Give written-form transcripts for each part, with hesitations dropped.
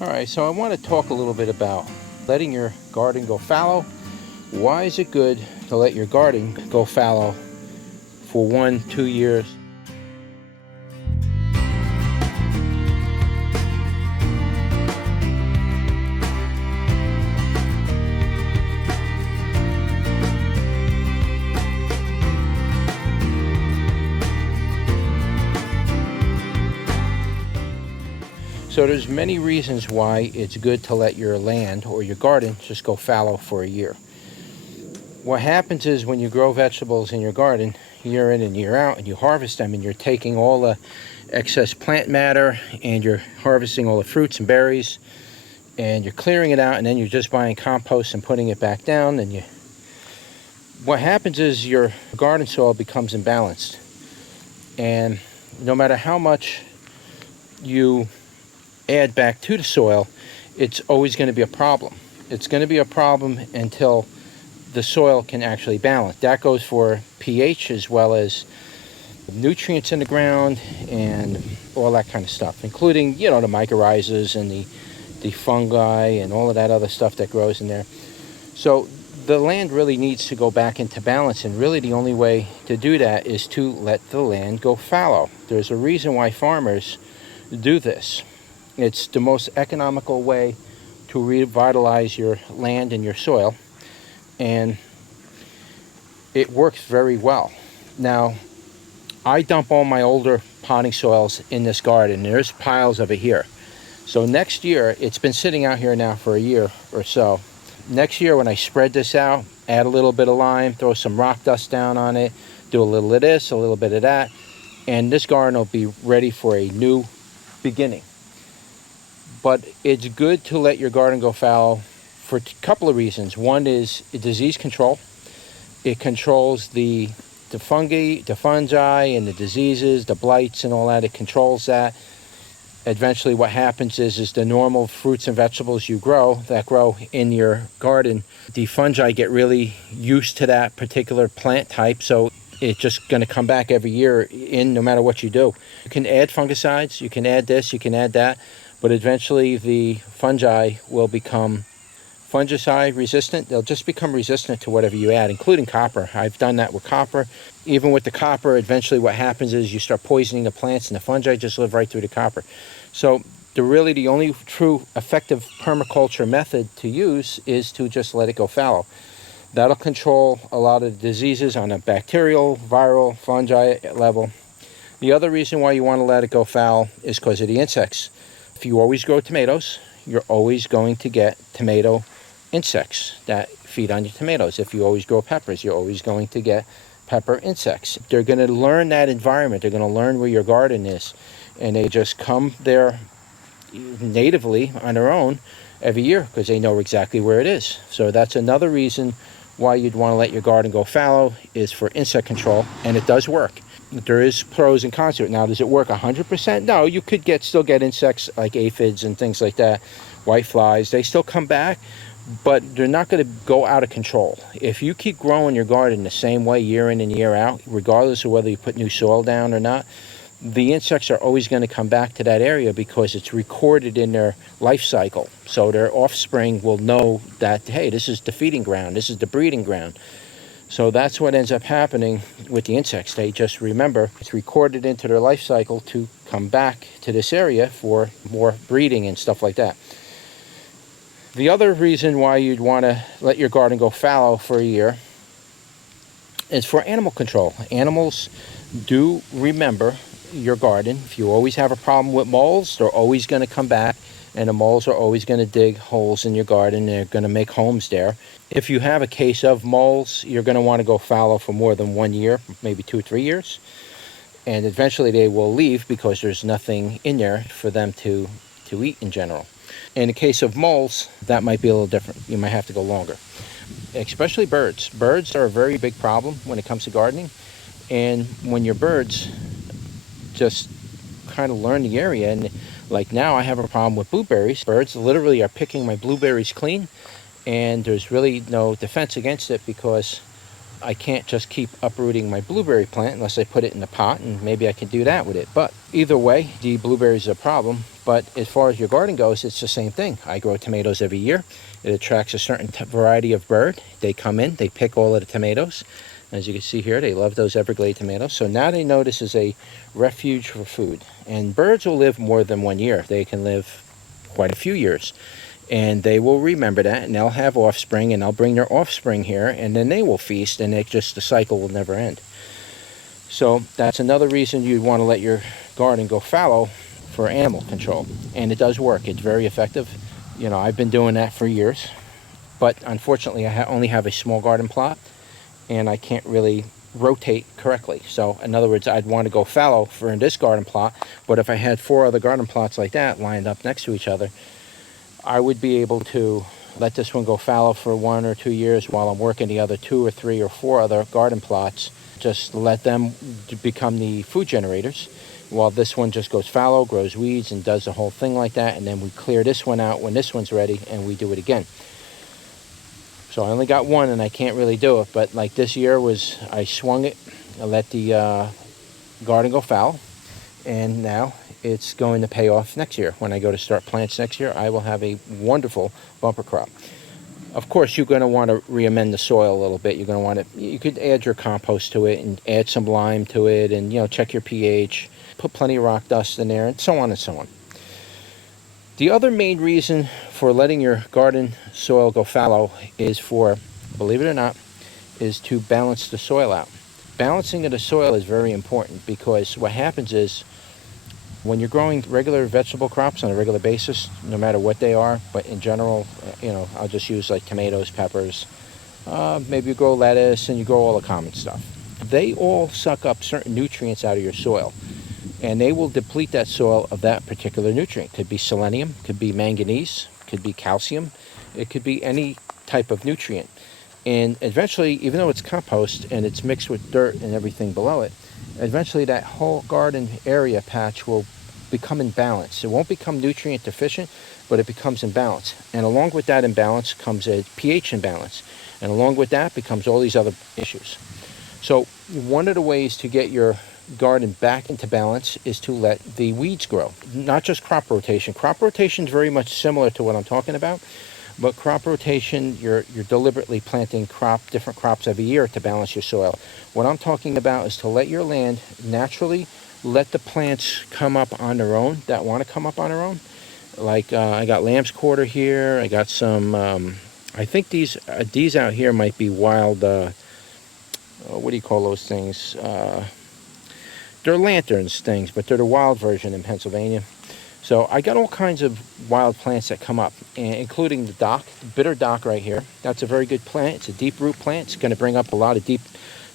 Alright, so I want to talk a little bit about letting your garden go fallow. Why is it good to let your garden go fallow for 1-2 years? So there's many reasons why it's good to let your land or your garden just go fallow for a year. What happens is when you grow vegetables in your garden year in and year out and you harvest them and you're taking all the excess plant matter and you're harvesting all the fruits and berries and you're clearing it out, and then you're just buying compost and putting it back down, and what happens is your garden soil becomes imbalanced, and no matter how much you add back to the soil, it's always going to be a problem. It's going to be a problem until the soil can actually balance. That goes for pH as well as nutrients in the ground and all that kind of stuff, including, the mycorrhizas and the fungi and all of that other stuff that grows in there. So the land really needs to go back into balance, and really the only way to do that is to let the land go fallow. There's a reason why farmers do this. It's the most economical way to revitalize your land and your soil, and it works very well. Now, I dump all my older potting soils in this garden. There's piles of it here. So next year, it's been sitting out here now for a year or so. Next year, when I spread this out, add a little bit of lime, throw some rock dust down on it, do a little of this, a little bit of that, and this garden will be ready for a new beginning. But it's good to let your garden go fallow for a couple of reasons. One is disease control. It controls the fungi and the diseases, the blights and all that. It controls that. Eventually what happens is the normal fruits and vegetables you grow in your garden, the fungi get really used to that particular plant type, so it's just going to come back every year no matter what you do. You can add fungicides, you can add this, you can add that, but eventually the fungi will become fungicide resistant. They'll just become resistant to whatever you add, including copper. I've done that with copper. Even with the copper, eventually what happens is you start poisoning the plants and the fungi just live right through the copper. So the only true effective permaculture method to use is to just let it go fallow. That'll control a lot of the diseases on a bacterial, viral, fungi level. The other reason why you want to let it go fallow is because of the insects. If you always grow tomatoes, you're always going to get tomato insects that feed on your tomatoes. If you always grow peppers, you're always going to get pepper insects. They're going to learn that environment. They're going to learn where your garden is, and they just come there natively on their own every year because they know exactly where it is. So that's another reason why you'd want to let your garden go fallow, is for insect control, and it does work. There is pros and cons to it. Now, does it work 100%? No, you could still get insects like aphids and things like that, white flies. They still come back, but they're not going to go out of control. If you keep growing your garden the same way year in and year out, regardless of whether you put new soil down or not, the insects are always going to come back to that area because it's recorded in their life cycle. So their offspring will know that, hey, this is the feeding ground, this is the breeding ground. So that's what ends up happening with the insects. They just remember it's recorded into their life cycle to come back to this area for more breeding and stuff like that. The other reason why you'd want to let your garden go fallow for a year is for animal control. Animals do remember your garden. If you always have a problem with moles, they're always going to come back, and the moles are always going to dig holes in your garden. They're going to make homes there. If you have a case of moles, you're going to want to go fallow for more than 1 year, maybe 2 or 3 years, and eventually they will leave because there's nothing in there for them to eat in general. In the case of moles, that might be a little different. You might have to go longer, especially birds. Birds are a very big problem when it comes to gardening, and when your birds just kind of learn the area, and like now I have a problem with blueberries. Birds literally are picking my blueberries clean, and there's really no defense against it because I can't just keep uprooting my blueberry plant unless I put it in a pot, and maybe I can do that with it. But either way, the blueberries are a problem. But as far as your garden goes, it's the same thing. I grow tomatoes every year. It attracts a certain variety of bird. They come in, they pick all of the tomatoes. As you can see here, they love those Everglade tomatoes. So now they know this is a refuge for food. And birds will live more than 1 year. They can live quite a few years. And they will remember that, and they'll have offspring, and they'll bring their offspring here, and then they will feast, and the cycle will never end. So that's another reason you'd want to let your garden go fallow for animal control. And it does work. It's very effective. You know, I've been doing that for years. But unfortunately, I only have a small garden plot, and I can't really rotate correctly. So in other words, I'd want to go fallow for this garden plot, but if I had 4 other garden plots like that lined up next to each other, I would be able to let this one go fallow for 1 or 2 years while I'm working the other 2 or 3 or 4 other garden plots. Just let them become the food generators, while this one just goes fallow, grows weeds, and does the whole thing like that. And then we clear this one out when this one's ready, and we do it again. So I only got one, and I can't really do it. But like this year I swung it, I let the garden go fallow, and now it's going to pay off next year. When I go to start plants next year, I will have a wonderful bumper crop. Of course, you're going to want to re-amend the soil a little bit. You're going to want to, you could add your compost to it and add some lime to it, and check your pH, put plenty of rock dust in there, and so on and so on. The other main reason for letting your garden soil go fallow is for, believe it or not, is to balance the soil out. Balancing of the soil is very important, because what happens is, when you're growing regular vegetable crops on a regular basis, no matter what they are, but in general, I'll just use like tomatoes, peppers, maybe you grow lettuce, and you grow all the common stuff. They all suck up certain nutrients out of your soil, and they will deplete that soil of that particular nutrient. Could be selenium, could be manganese, could be calcium, it could be any type of nutrient. And eventually, even though it's compost and it's mixed with dirt and everything below it, eventually that whole garden area patch will become imbalanced. It won't become nutrient deficient, but it becomes imbalanced. And along with that imbalance comes a pH imbalance. And along with that becomes all these other issues. So one of the ways to get your garden back into balance is to let the weeds grow. Not just crop rotation. Crop rotation is very much similar to what I'm talking about. But crop rotation, you're deliberately planting different crops every year to balance your soil. What I'm talking about is to let your land naturally let the plants come up on their own that want to come up on their own. Like I got lamb's quarter here. I got some, I think these out here might be wild, what do you call those things? They're lanterns things, but they're the wild version in Pennsylvania. So I got all kinds of wild plants that come up, including the dock, bitter dock right here. That's a very good plant. It's a deep root plant. It's going to bring up a lot of deep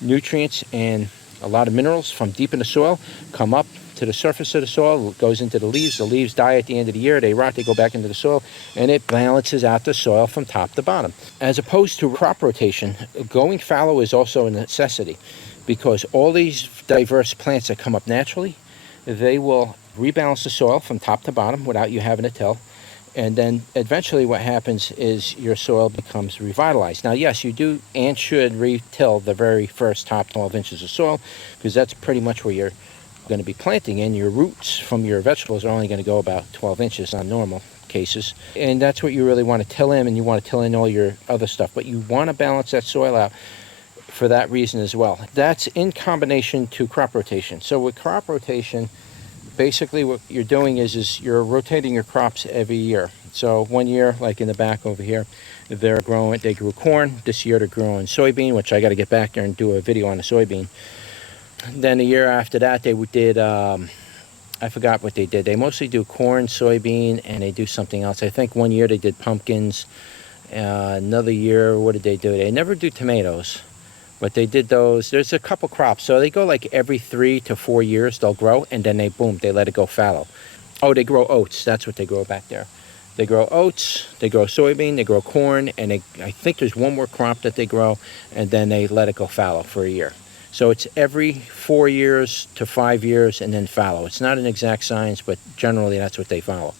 nutrients and a lot of minerals from deep in the soil, come up to the surface of the soil, goes into the leaves. The leaves die at the end of the year. They rot, they go back into the soil, and it balances out the soil from top to bottom. As opposed to crop rotation, going fallow is also a necessity, because all these diverse plants that come up naturally, they will rebalance the soil from top to bottom without you having to till. And then eventually what happens is your soil becomes revitalized. Now, yes, you do and should re-till the very first top 12 inches of soil, because that's pretty much where you're going to be planting in. Your roots from your vegetables are only going to go about 12 inches on normal cases. And that's what you really want to till in, and you want to till in all your other stuff. But you want to balance that soil out for that reason as well. That's in combination to crop rotation. So with crop rotation, basically what you're doing is you're rotating your crops every year. So 1 year, like in the back over here, they grew corn. This year they're growing soybean, which I got to get back there and do a video on the soybean. Then the year after that, they did, I forgot what they did. They mostly do corn, soybean, and they do something else. I think 1 year they did pumpkins. Another year, what did they do? They never do tomatoes. But they did those. There's a couple crops. So they go like every 3 to 4 years they'll grow, and then they let it go fallow. Oh, they grow oats. That's what they grow back there. They grow oats, they grow soybean, they grow corn, and I think there's one more crop that they grow, and then they let it go fallow for a year. So it's every 4 years to 5 years and then fallow. It's not an exact science, but generally that's what they follow.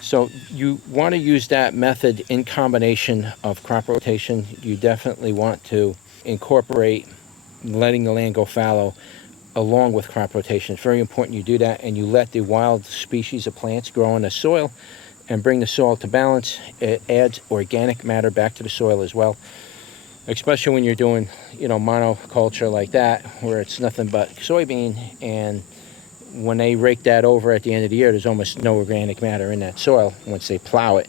So you want to use that method in combination of crop rotation. You definitely want to incorporate letting the land go fallow along with crop rotation. It's very important you do that, and you let the wild species of plants grow in the soil and bring the soil to balance. It adds organic matter back to the soil as well, especially when you're doing, monoculture like that, where it's nothing but soybean, and when they rake that over at the end of the year, there's almost no organic matter in that soil once they plow it.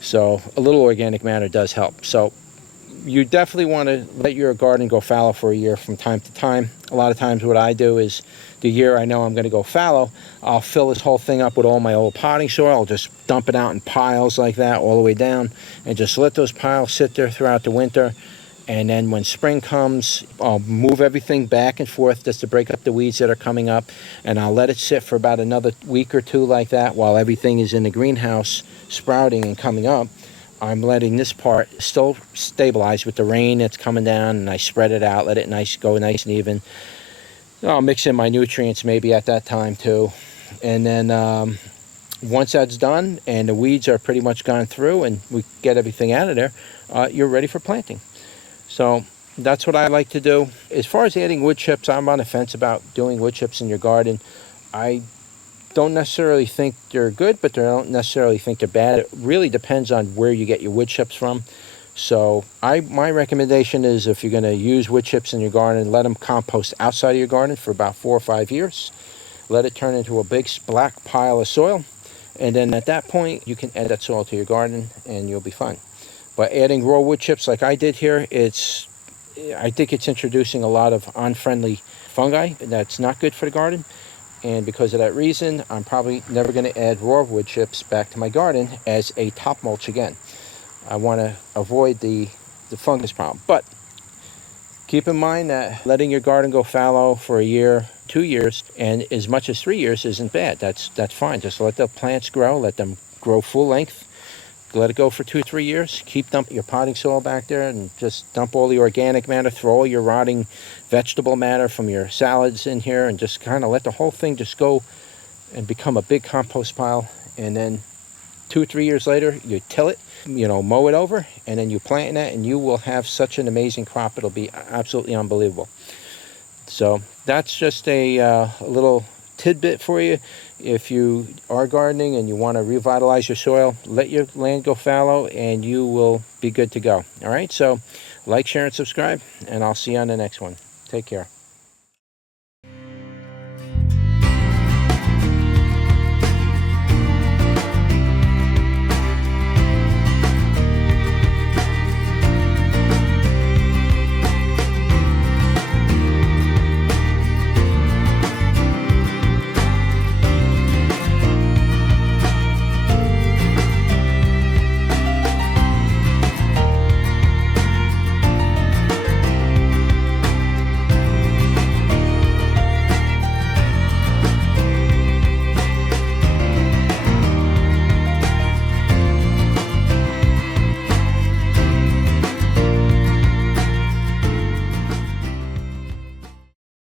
So a little organic matter does help. So you definitely want to let your garden go fallow for a year from time to time. A lot of times what I do is, the year I know I'm going to go fallow, I'll fill this whole thing up with all my old potting soil. I'll just dump it out in piles like that all the way down, and just let those piles sit there throughout the winter. And then when spring comes, I'll move everything back and forth just to break up the weeds that are coming up, and I'll let it sit for about another week or two like that while everything is in the greenhouse sprouting and coming up. I'm letting this part still stabilize with the rain that's coming down, and I spread it out, let it go nice and even. I'll mix in my nutrients maybe at that time too. And then once that's done and the weeds are pretty much gone through and we get everything out of there, you're ready for planting. So that's what I like to do. As far as adding wood chips, I'm on the fence about doing wood chips in your garden. I don't necessarily think they're good, but I don't necessarily think they're bad. It really depends on where you get your wood chips from. So my recommendation is, if you're going to use wood chips in your garden, let them compost outside of your garden for about 4 or 5 years. Let it turn into a big black pile of soil. And then at that point, you can add that soil to your garden and you'll be fine. But adding raw wood chips like I did here, I think it's introducing a lot of unfriendly fungi that's not good for the garden. And because of that reason, I'm probably never going to add raw wood chips back to my garden as a top mulch again. I want to avoid the fungus problem. But keep in mind that letting your garden go fallow for a year, 2 years, and as much as 3 years isn't bad. That's fine. Just let the plants grow. Let them grow full length. Let it go for 2 or 3 years. Keep dumping your potting soil back there, and just dump all the organic matter. Throw all your rotting vegetable matter from your salads in here, and just kind of let the whole thing just go and become a big compost pile. And then 2 or 3 years later, you till it, mow it over, and then you plant that, and you will have such an amazing crop. It'll be absolutely unbelievable. So that's just a little tidbit for you. If you are gardening and you want to revitalize your soil, let your land go fallow and you will be good to go. All right, so like, share, and subscribe, and I'll see you on the next one. Take care.